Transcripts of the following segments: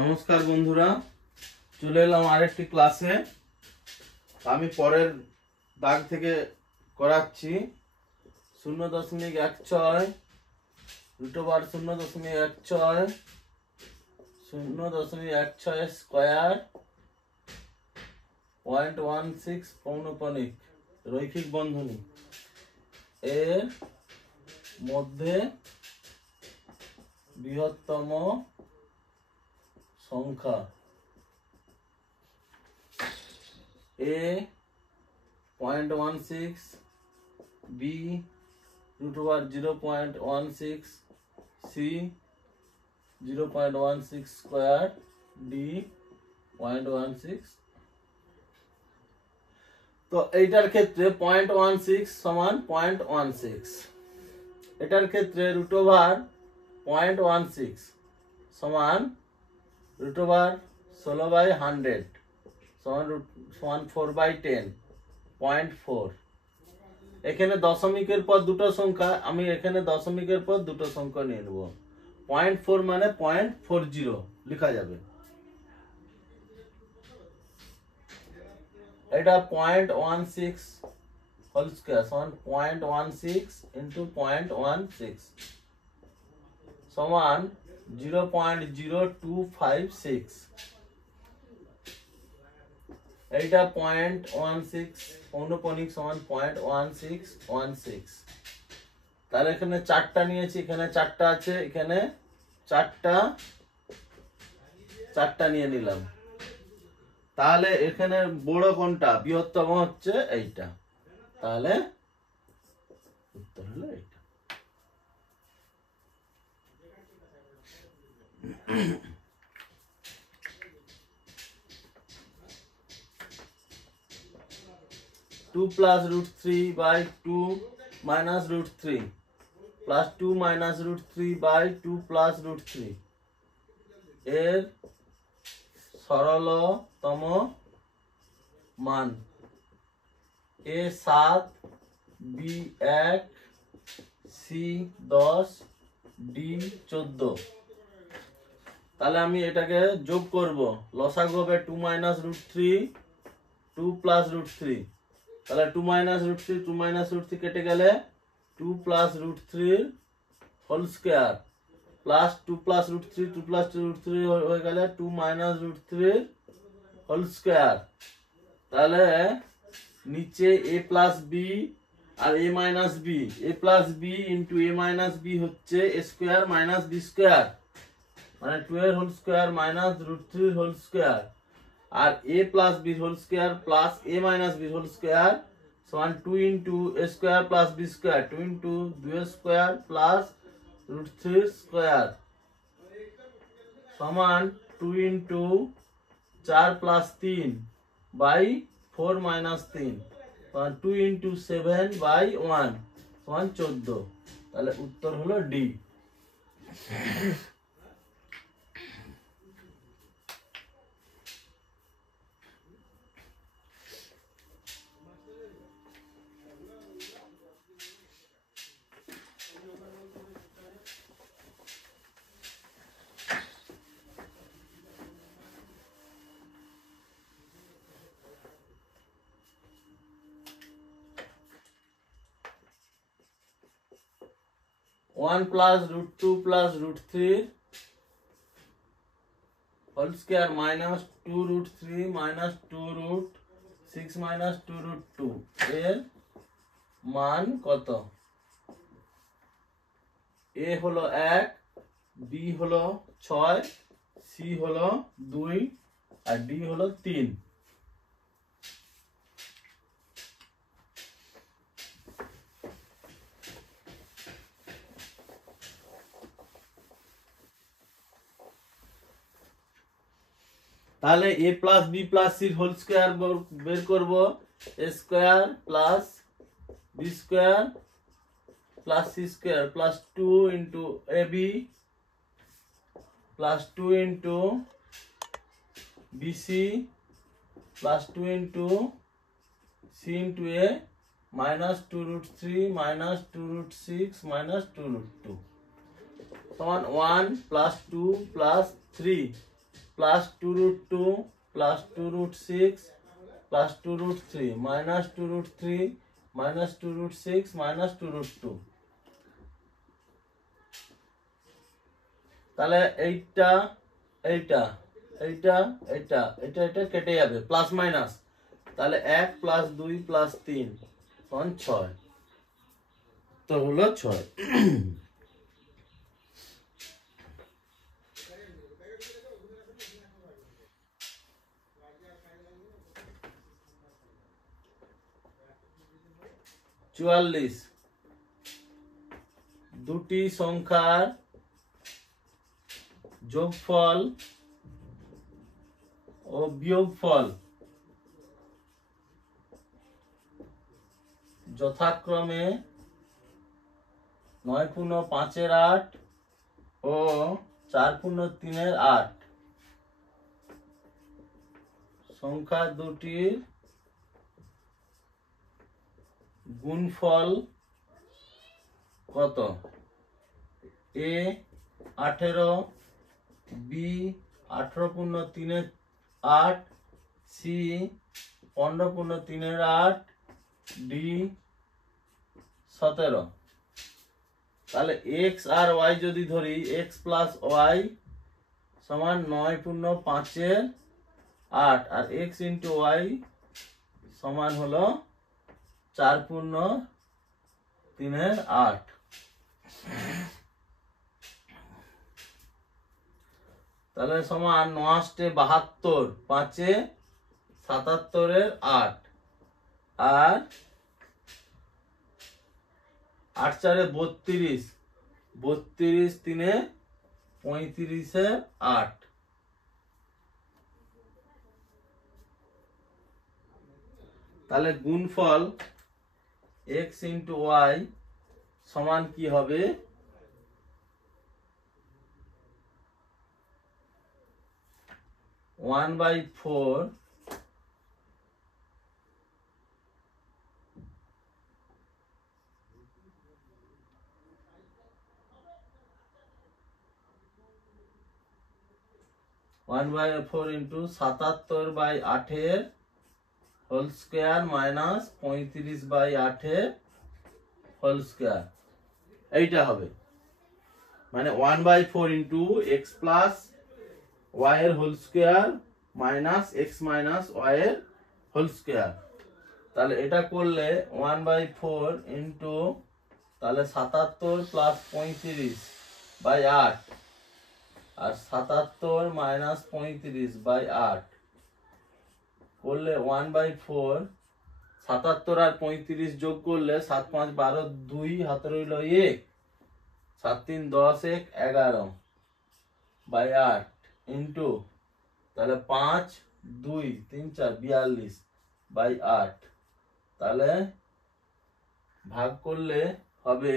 নমস্কার বন্ধুরা, চলে এলাম আরেকটি ক্লাসে। আমি পরের দাগ থেকে করাচ্ছি। 0.16 √/0.16 0.16 স্কয়ার 0.16 পৌনঃপুনিক রৈখিক বন্ধনী এর মধ্যে বৃহত্তম সংখ্যা A 0.16, B √0.16, C 0.16 square, D 0.16। তো এইটার ক্ষেত্রে 0.16 সমান 0.16, এটার ক্ষেত্রে √0.16 সমান √16/100 সমান 4/10 0.4। এখানে দশমিকের পর দুটো সংখ্যা, আমি এখানে দশমিকের পর দুটো সংখ্যা নিয়ে নেব। 0.4 মানে 0.40 লেখা যাবে। এটা 0.16 হোল স্কয়ার সমান 0.16 ইন্টু 0.16 সমান 0.0256। এইটা 0.16 পৌনঃপুনিক সমান 0.1616। তাহলে এখানে চারটা নিয়েছি, এখানে চারটা আছে, এখানে চারটা নিয়ে নিলাম। তাহলে এখানে বড় কোনটা, বৃহত্তম হচ্ছে এইটা। তাহলে উত্তর হলো এইটা। Two plus √3/2 minus √3 plus 2 minus √3/2 plus √3 এর সরলতম মান A 7, B 1, C 10, D 14। তাহলে আমি এটাকে যোগ করব। লসাগু হবে 2 মাইনাস √3 2 প্লাস √3। তাহলে 2 মাইনাস √3 2 মাইনাস √3 কেটে গেলে 2 plus √3 whole square plus 2 plus √3 2 plus √3 হয়ে গেলে 2 মাইনাস √3 হোল স্কয়ার। তাহলে নিচে a প্লাস b আর a minus b, a plus b into a minus b হচ্ছে a square minus b square, মানে 2 এর whole square minus √3 whole square. আর a plus b whole square plus a minus b whole square সমান 2 into a square plus b square, 2 into 2 square plus √3 square সমান 2 into 4 plus 3 by 4 minus 3 সমান 2 into 7/1 সমান 14। তাহলে উত্তর হলো D. One plus √2 plus √3 whole square minus 2√3 minus 2√6 minus 2√2 এর মান কত? a হলো 1, b হলো 6, c হলো 2 আর d হলো 3। তাহলে a plus b plus c whole square বের করব। a square plus b square plus c square plus 2 into ab plus 2 into bc plus 2 into c into a minus 2√3 minus 2√6 minus 2√2 समान 1 plus 2 plus 3 plus 2√2 plus 2√6 plus 2√3 minus 2√3 minus 2√6 minus 2√2। তাহলে এইটা এইটা এইটা এটা এটা এটা কেটে যাবে, প্লাস মাইনাস। তাহলে 1 প্লাস 2 প্লাস 3 সমান 6। তো হলো 6। 44 দুটি সংখ্যার যোগফল ও বিয়োগফল যথাক্রমে 9×5 ও 4×3 সংখ্যা দুটির গুণফল কত? এ 18, বি 18×3 সি 15×3 ডি 17। তাহলে এক্স আর ওয়াই যদি ধরি, এক্স প্লাস ওয়াই সমান 9×5 8 আর এক্স ইন্টু ওয়াই সমান হলো 4×3 8। তাহলে সমান 9×8 = 72, 5 77 8 আর 8×4 32, 32 3 35 8। তাহলে গুণফল x ইন্টু ওয়াই সমান কি হবে? 1/4 into 77/8 whole square minus 35/8 whole square. এইটা হবে মানে 1/4 ইন্টু এক্স প্লাস ওয়াই এর whole square minus x minus y এর হোল স্কয়ার। তাহলে এটা করলে 1/4 ইন্টু তাহলে 77 প্লাস 35/8 আর 77 মাইনাস 35/8 করলে 1/4। 77 আর 35 যোগ করলে 7 5 12 2 হাতে রইল 1, 7 3 10 1 11/8 ইন্টু তাহলে 5 2 3 4 42/8। তাহলে ভাগ করলে হবে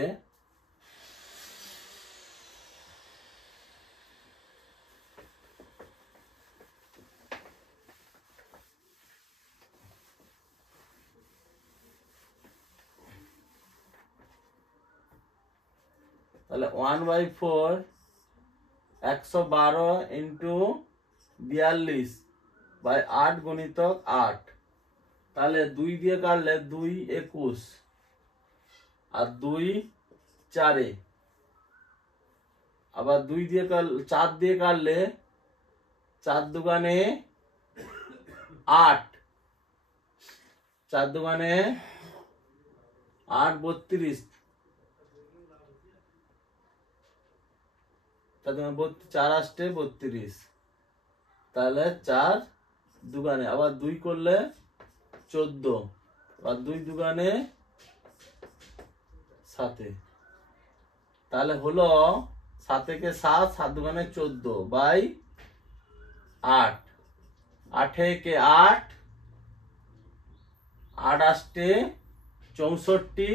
তাহলে 1/4 112 ইন্টু 42/8 গুণিতক 8। তাহলে 2 দিয়ে কাটলে 2 21 আর 2 4 আবার 2 দিয়ে কাটলে 4 দিয়ে কাটলে 4 দুগুণে 8, 4 দুগুণে 8 32, 4 আসতে 32। তাহলে 4 দুগুণে আবার 2 করলে 14 আর 2 দুগুণে 7। তাহলে হলো 7 কে 7, 7 দুগুণে 14/8, 8 কে 8, 8 আসতে 64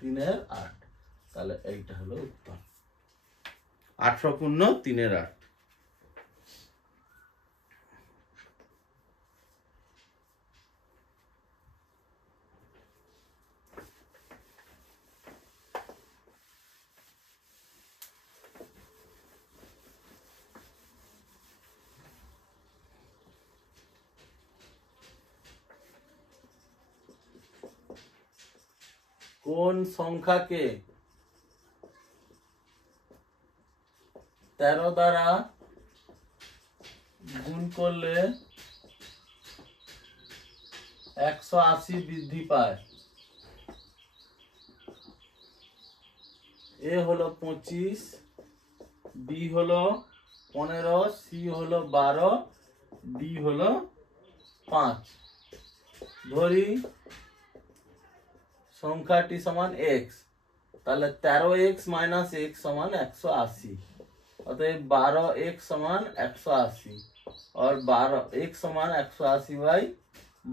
3 8। তাহলে এইটা হলো উত্তর 18×3 8। কোন সংখ্যাকে 13 দ্বারা গুণ করলে 180 বৃদ্ধি পায়? এ হলো 25, বি হলো 15, সি হলো 12, ডি হলো 5। ধরি সংখ্যাটি সমান x, তাহলে 13x মাইনাস x সমান 180, অতএব 12x সমান 180 और 12x সমান 180 বাই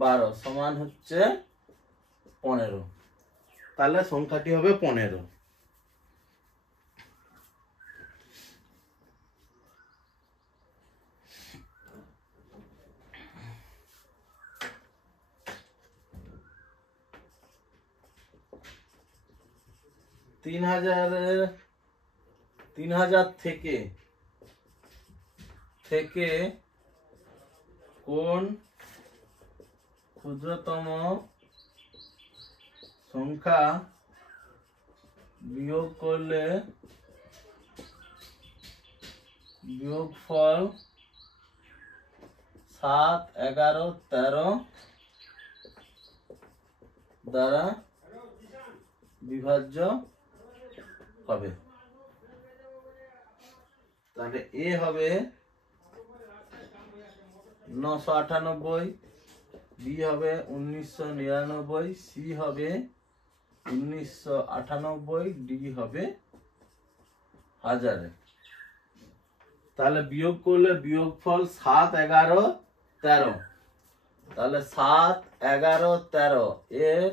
12 সমান হচ্ছে 15। তাহলে সংখ্যাটি হবে 15। তিন হাজার থেকে কোন ক্ষুদ্রতম সংখ্যা বিয়োগ করলে বিয়োগফল 7, 11, 13 দ্বারা বিভাজ্য হবে? তাহলে এ হবে 998, বি হবে 1999, সি হবে 1998, ডি হবে 1000। তাহলে বিয়োগ করলে বিয়োগফল 7, 11, 13। তাহলে 7, 11, 13 এর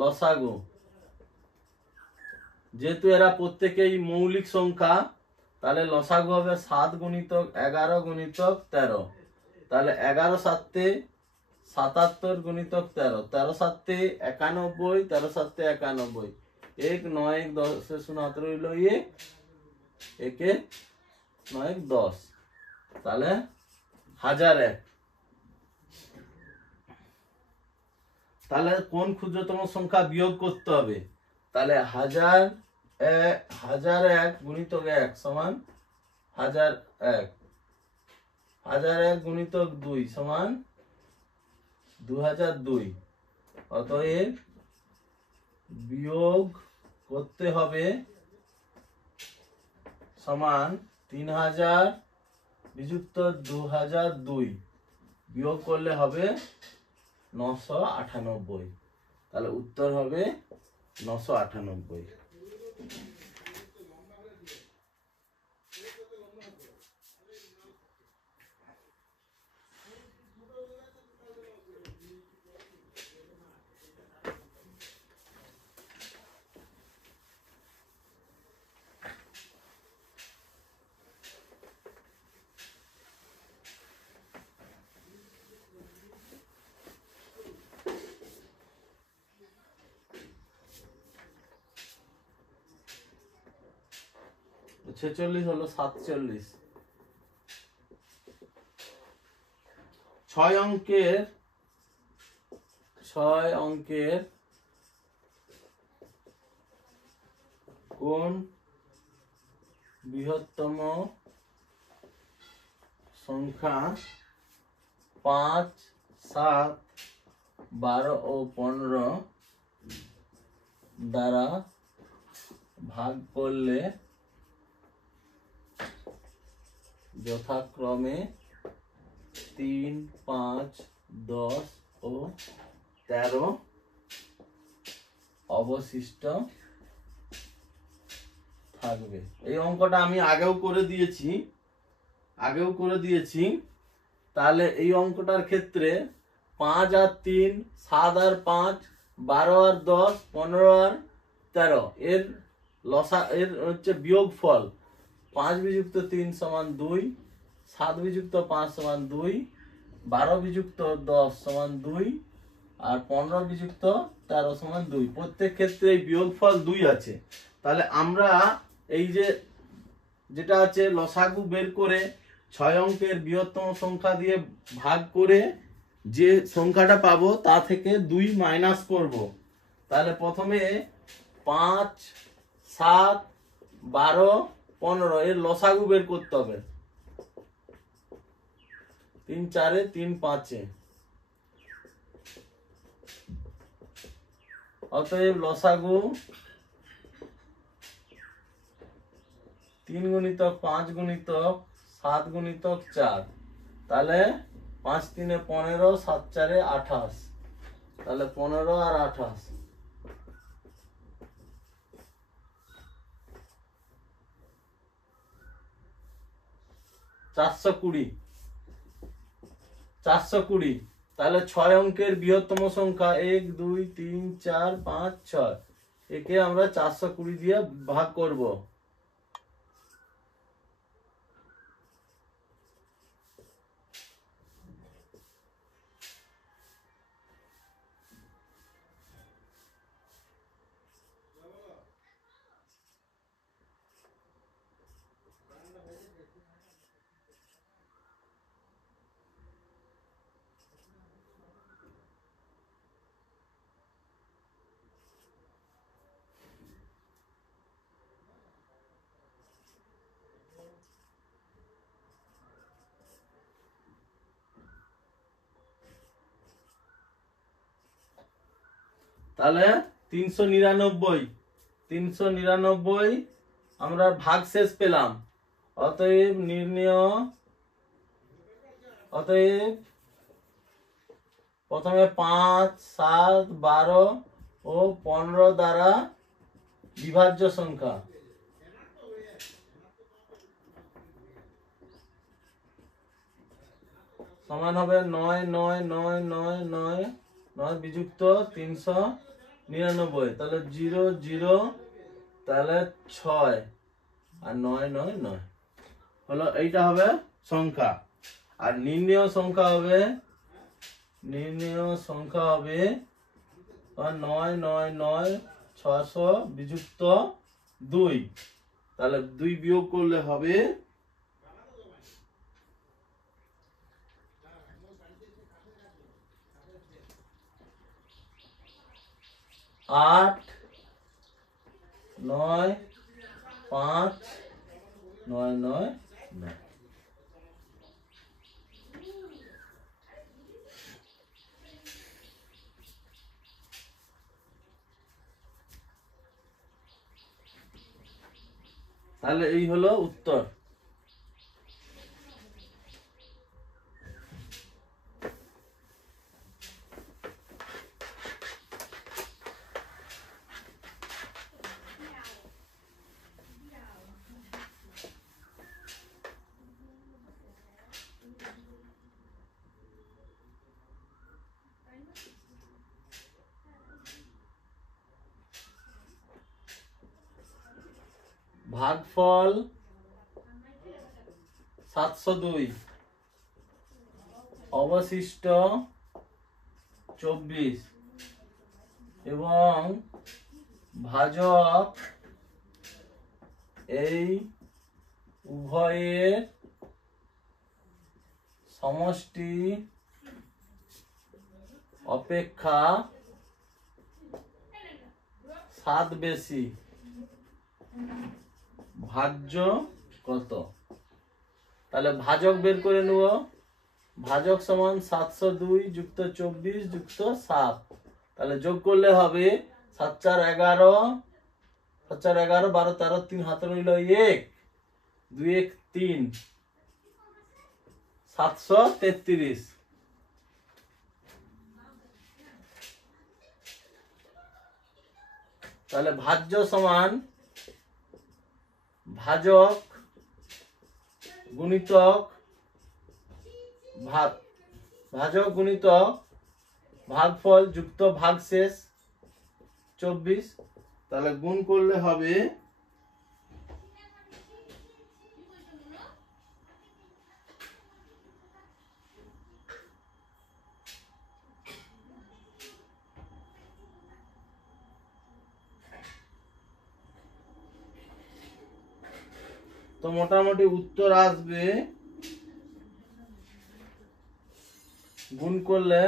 লসাগু, যেহেতু এরা প্রত্যেকেই মৌলিক সংখ্যা, তাহলে লসাগু হবে 7 গুণিতক 11 গুণিতক 13। তাহলে 11 7 77 গুণিতক 13, 13 7 91, 13 7 91, 1 9 1 10 0 17 হইল 1, 1 9 10, তাহলে 1001। তাহলে কোন ক্ষুদ্রতম সংখ্যা বিয়োগ করতে হবে? তাহলে 1001 গুণিতক 1 সমান 1001, 1001 গুণিতক 2 সমান 2002। অতএব বিয়োগ করতে হবে সমান 3000 বিযুক্ত 2002, বিয়োগ করলে হবে 998। তাহলে উত্তর হবে 998। ছেচল্লিশ হলো 47। 6 অঙ্কের কোন বৃহত্তম সংখ্যা 5, 7, 12 ও 15 দ্বারা ভাগ করলে যথাক্রমে 3, 5, 10 ও 13 অবশিষ্ট থাকবে? এই অঙ্কটা আমি আগেও করে দিয়েছি। তাহলে এই অঙ্কটার ক্ষেত্রে 5 আর 3, 7 আর 5, 12 আর 10, 15 আর 13 এর হচ্ছে বিয়োগফল 5 বিযুক্ত 3 সমান 2, 7 বিযুক্ত 5 সমান 2, 12 বিযুক্ত 10 সমান 2 আর 15 বিযুক্ত 13 সমান 2। প্রত্যেক ক্ষেত্রে এই বিয়োগফল 2 আছে। তাহলে আমরা এই যেটা আছে লসাগু বের করে 6 অঙ্কের বৃহত্তম সংখ্যা দিয়ে ভাগ করে যে সংখ্যাটা পাবো তা থেকে 2 মাইনাস করব। তাহলে প্রথমে 5 7 12 15 এর লসাগু বের করতে হবে। 3 4 3 5 অতএব লসাগু 3 গুণিতক 5 গুণিতক 7 গুণিতক 4, তাহলে 5 3 15 7 4 28, তাহলে 15 আর 28 420 420। তাহলে 6 অঙ্কের বৃহত্তম সংখ্যা 1 2 3 4 5 6, একে আমরা 420 দিয়ে ভাগ করব। তাহলে 399 আমরা ভাগশেষ পেলাম। অতএব প্রথমে 5 7 12 ও 15 দ্বারা বিভাজ্য সংখ্যা। সমান হবে 9 9 9 9 9 9 বিযুক্ত 399, তাহলে 0 0, তাহলে 6 আর 9 9 9 হলো, এইটা হবে সংখ্যা। আর নির্ণেয় সংখ্যা হবে 9 9 9 600 বিযুক্ত 2, তাহলে 2 বিয়োগ করলে হবে 8 9 5 9 9 9। তাহলে এই হলো উত্তর। ভাগফল 702, অবশিষ্ট 24 এবং ভাজক এই উভয়ের সমষ্টি অপেক্ষা 7 বেশি, ভাজ্য কত? তাহলে ভাজক বের করে নেব। ভাজক সমান 702 যুক্ত 24 যুক্ত 7, তাহলে যোগ করলে হবে 7 4 11, 7 4 11 12 13 3 হাতে রইল 1 2 1 3, 733। তাহলে ভাজ্য সমান ভাজক গুণিতক ভাগফল যুক্ত ভাগশেষ 24, তাহলে গুণ করলে হবে তো মোটামুটি উত্তর আসবে, গুণ করলে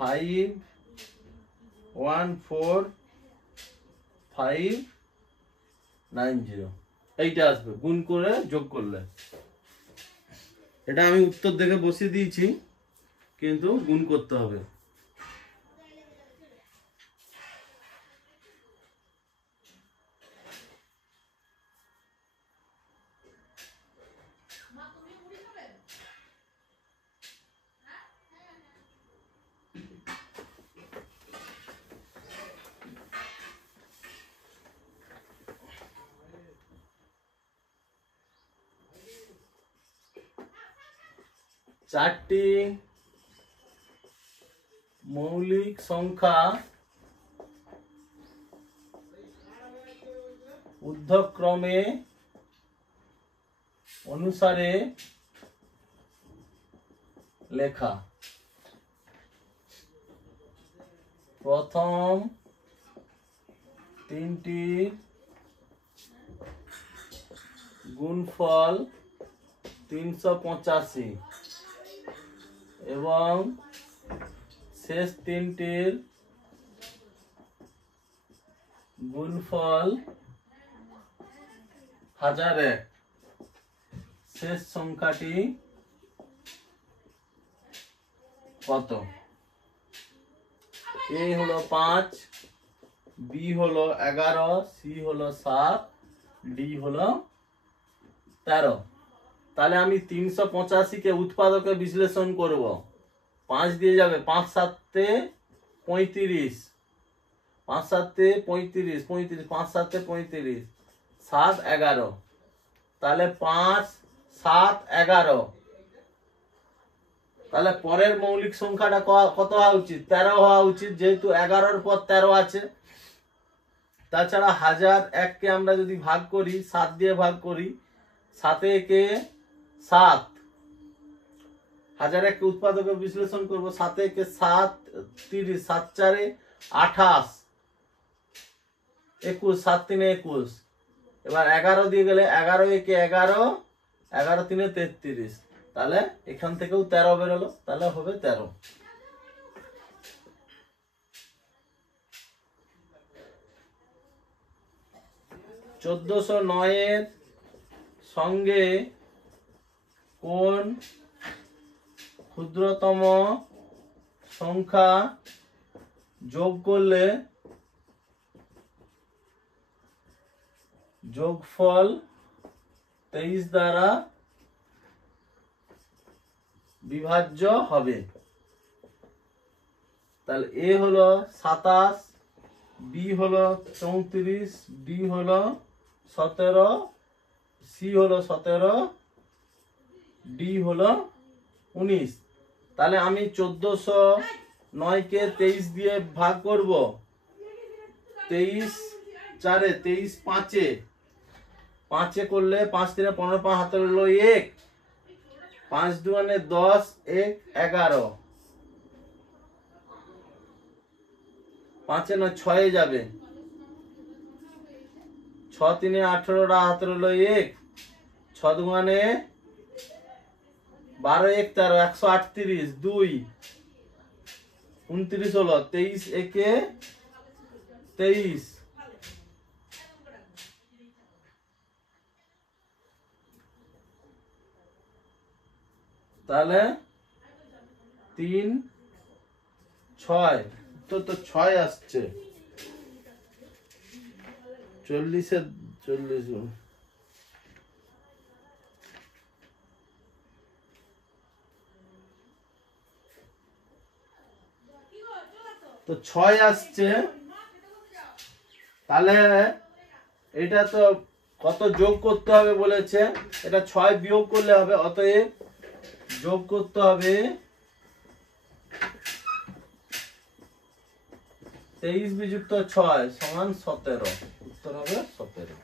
514590 এইটা আসবে গুণ করে যোগ করলে। এটা আমি উত্তর দেখে বসিয়ে দিয়েছি, কিন্তু গুণ করতে হবে। চারটি মৌলিক সংখ্যা ঊর্ধ্বক্রমে অনুসারে লেখা। প্রথম তিনটি গুণফল 385 এবং শেষ তিনটির গুণফল 1001। শেষ সংখ্যাটি কত? এ হলো 5, বি হলো 11, সি হলো 7, ডি হলো 13। তাহলে আমি 385 কে উৎপাদকে বিশ্লেষণ করব। 5 দিয়ে যাবে, 5 7 35, 5 7 35, 35, 5 7 35, 7 11। তাহলে 5 7 11। তাহলে পরের মৌলিক সংখ্যাটা কত হওয়া উচিত? 13 হওয়া উচিত, যেহেতু 11-র পর 13 আছে। তাছাড়া 1001 কে আমরা যদি ভাগ করি, 7 দিয়ে ভাগ করি, 7 একে 7, 1001 কে উৎপাদকে বিশ্লেষণ করব। 7 একে 7 30, 7 4 28, 21, 7 3 21। এবার 11 দিয়ে গেলে 11 একে 11, 11 3 33। তাহলে এখান থেকেও 13 বেরোলো, তাহলে হবে 13। এর সঙ্গে কোন ক্ষুদ্রতম সংখ্যা যোগ করলে যোগফল 23 দ্বারা বিভাজ্য হবে? তাহলে এ হলো 27, বি হলো 34, ডি হলো 17, সি হলো 17, ডি হলো 19। তাহলে আমি 1409 কে 23 দিয়ে ভাগ করব। 23 4 23, 5 5 করলে 5 3 15, 5 হাতে হলো 1, 5 2 10, 1 11, 5 9 6 যাবে, 6 3 18, হাতে হলো 1, 6 2 12 1 13, 138, 2 29 হলো, 23 একে 23। তাহলে 3 6 তো 6 আসছে। 40 এর 40 গুণ। তো 6 আসছে। তাহলে এটা তো কত যোগ করতে হবে বলেছে? এটা 6 বিয়োগ করলে হবে, অতএব যোগ করতে হবে 23 বিযুক্ত 6 সমান 17। উত্তর হবে 17।